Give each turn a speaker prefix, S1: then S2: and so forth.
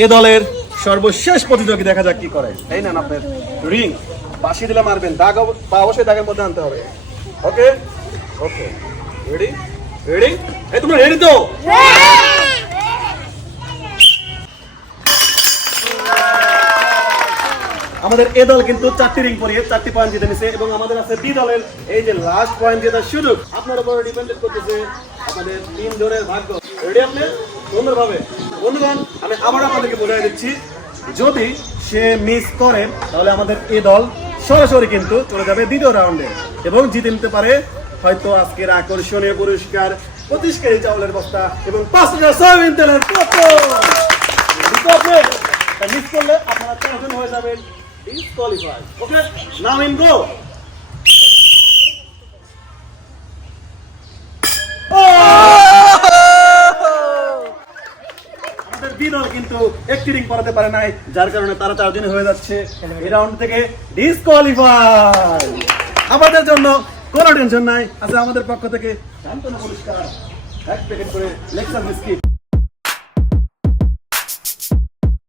S1: এ দলের সর্বশেষ প্রতিযোগী, দেখা যাক কি করে। এই নেন আপনার রিং। বাসি দিলে মারবেন। দাগ বা অবশ্যই দাগের মধ্যে আনতে হবে। ওকে? ওকে। রেডি রেডি এই তোমরা রেডি তো? আমাদের এ দল কিন্তু চারটি রিং পরিয়ে চারটি পয়েন্ট জিতে নিছে এবং আমাদের আছে বি দলের এই যে লাস্ট পয়েন্ট জেতার সুযোগ, আপনার উপরে ডিপেন্ড করতেছে আমাদের তিন জনের ভাগ্য। রেডি আপনি? সুন্দরভাবে বন্ধুগণ, আমি আবার আপনাদেরকে বোঝাই দিচ্ছি, যদি সে মিস করে, তাহলে আমাদের এ দল সরাসরি কিন্তু চলে যাবে দ্বিতীয় রাউন্ডে এবং জিতে নিতে পারে হয়তো আজকের আকর্ষণীয় পুরস্কার পঁচিশ কেজি চাউলের বস্তা এবং পাঁচ হাজার সয়াবিন তেলের মিস করলে আপনারা হয়ে যাবেন ডিসকোয়ালিফাই ওকে নাও ইন গো দল কিন্তু একটি রিং পড়াতে পারে নাই, যার কারণে তারা চারজনই হয়ে যাচ্ছে। এই রাউন্ড থেকে ডিসকোয়ালিফাই আমাদের জন্য কোনো টেনশন নাই। আছে আমাদের পক্ষ থেকে শান্তনু পুরস্কার। এক প্যাকেট করে লেকচার বিস্কিট।